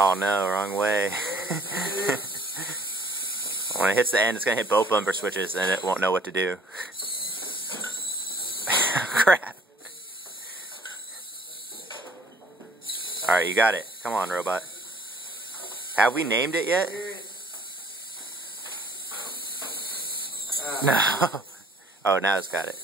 Oh no, wrong way. When it hits the end, it's going to hit both bumper switches and it won't know what to do. Crap. Alright, you got it. Come on, robot. Have we named it yet? No. Oh, now it's got it.